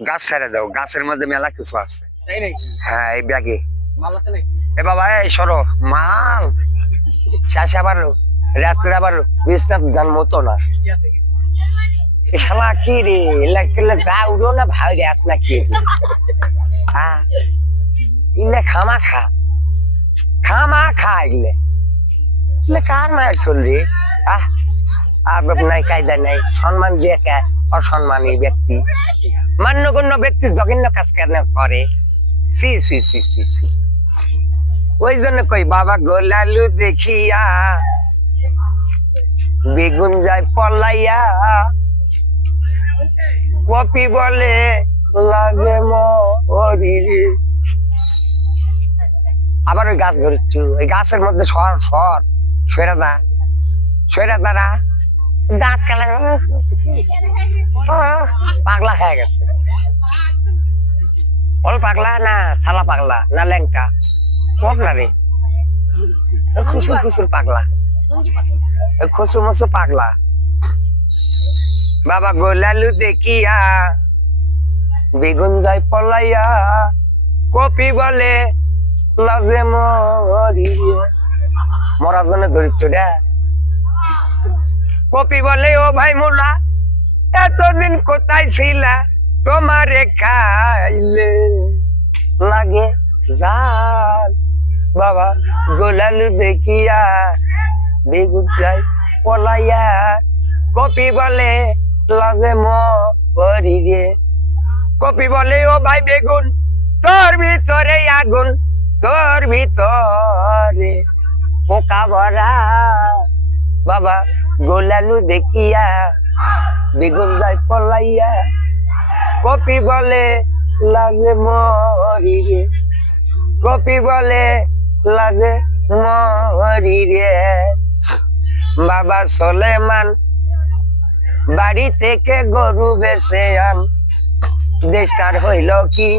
গাছ ছেড়ে দাও, গাছের মধ্যে মেলা কিছু আছে। তাই নাকি? হ্যাঁ, এই ব্যাগে মাল আছে নাকি? এ বাবা এই সরো মাল শেষ আবার রাত্রে আবার বিস্তার গান মতো না। কি আছে? এ শালা কি রে লাগলে যা উড়ো না ভাই রে আস না কি হ্যাঁ ইলে খামা খা ইলে ইলে কার মায়ের চললি আদব নাই কায়দা নাই সম্মান দিয়ে কে অসম্মানী ব্যক্তি মান্যগণ্য ব্যক্তি জঘন্য কাজ কেন করে সি সি সি সি সি ওই জন্য কই বাবা গোলালু দেখিয়া বেগুন যায় পলাইয়া কপি বলে লাগে মরি আবার ওই গাছ ধরছু ওই গাছের মধ্যে সরা দাঁড়া দাঁত কালা পাগলা হয়ে গেছে ওর পাগলা না সালা পাগলা না ল্যাংটা কোক না রে খুসুর পাগলা খুসু পাগলা বাবা গোলালু দেখিয়া বেগুন যায় পলাইয়া কপি বলে লাজে মরি মরার জন্য ধরিচ্ছ রে কপি বলে ও ভাই মোলা এতদিন কোথায় ছিলা তোমারে খাইলে লাগে জান বাবা গোলালু দেখিয়া বেগুন যায় পলাইয়া কপি বলে লাজে মরি রে কপি বলে ও ভাই বেগুন তোর ভিতরে আগুন তোর ভিতরে পোকা ভরা বাবা গোলালু দেখিয়া বেগুন যায় পলাইয়া কপি বলে লাজে মরি রে কপি বলে লাজে মরি রে বাবা সোলেমান বাড়ি থেকে গরু বেচে আন দেশটার হইল কি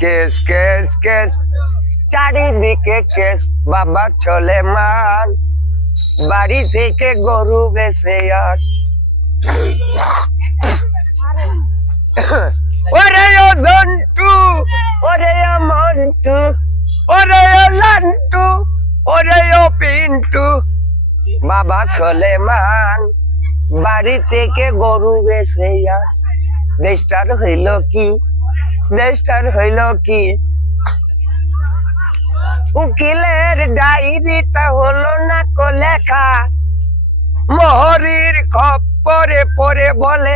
কেস কেস কেস চারিদিকে কেস বাবা সোলেমান বাড়ি থেকে গরু বেচে আন ওরে ও জন্টু ওরে ও মন্টু ওরে ও লান্টু ওরে ও পিন্টু বাবা সোলেমান বাড়ি থেকে গরু বেচে আন দেশটার হইল কি উকিলের ডায়েরিটা হলো না কো লেখা মোহরির খপ্পরে পরে বলে